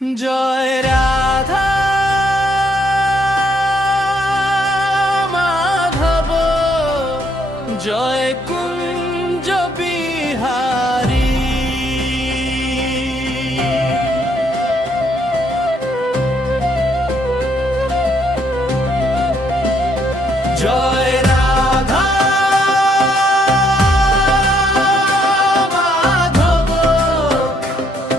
Joy Radha Madhav, Joy Kunj Bihari. Joy Radha Madhav,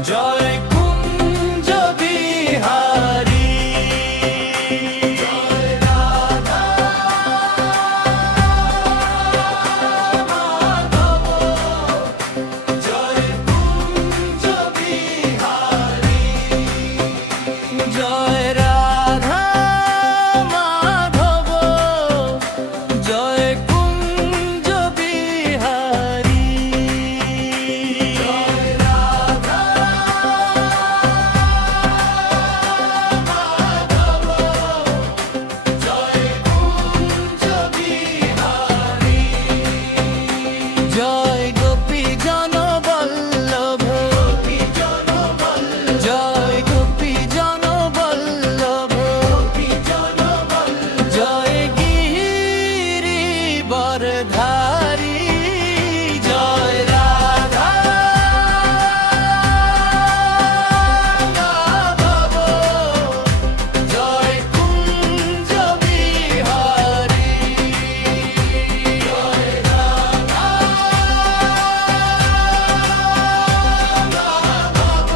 Joy Kunj Bihari. Joy Radha Madhav, Joy Kunj Bihari. Joy Radha Madhav, Joy Kunj Bihari. Joy Radha Madhav, Joy Kunj Bihari. Joy Gopi John Vallabh, Joy Gopi John Vallabh, Joy গিরিবরধারী। Joy Radha Madhav, Joy Kunj Bihari. Joy Radha Madhav,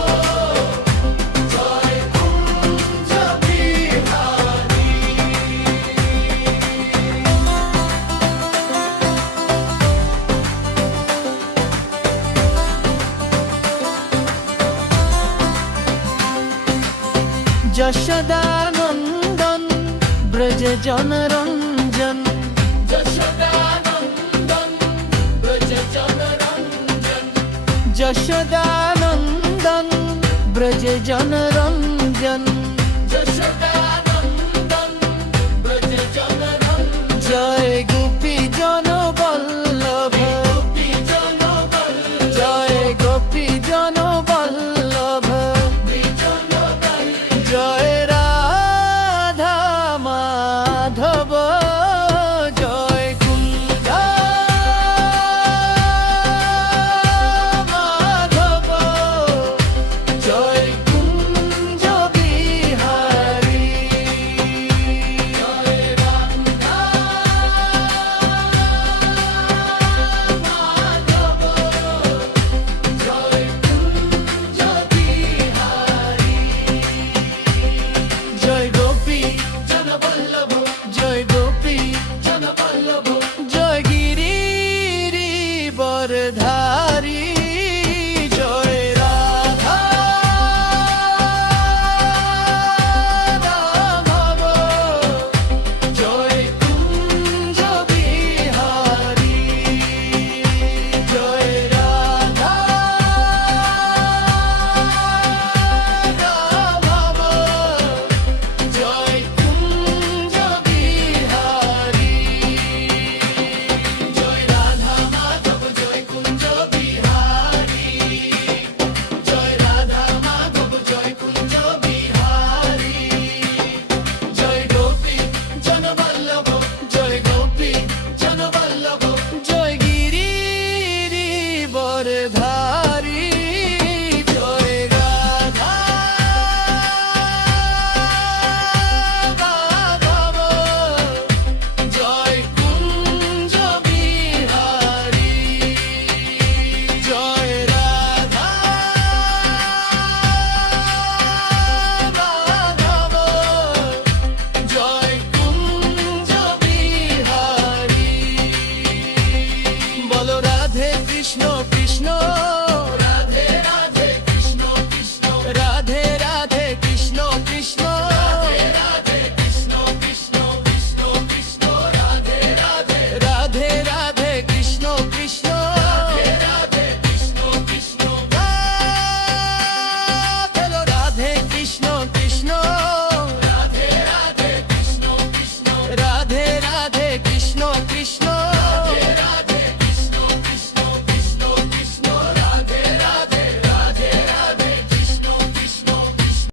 Joy Kunj Bihari. Yashodanandan Braj Janaranjan, Yashodanandan Braj Janaranjan, Yashodanandan Braj Janaranjan, Yashoda